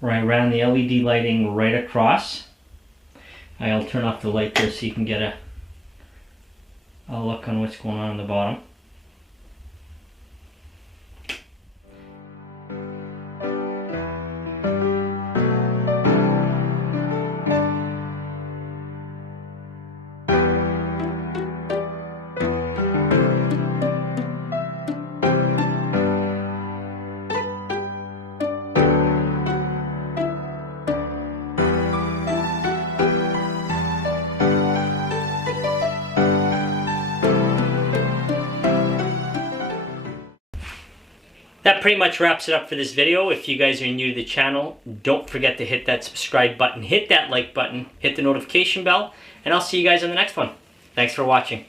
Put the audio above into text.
Right, ran the LED lighting right across. I'll turn off the light there so you can get a look on what's going on the bottom. That pretty much wraps it up for this video. If you guys are new to the channel, don't forget to hit that subscribe button, hit that like button, hit the notification bell, and I'll see you guys on the next one. Thanks for watching.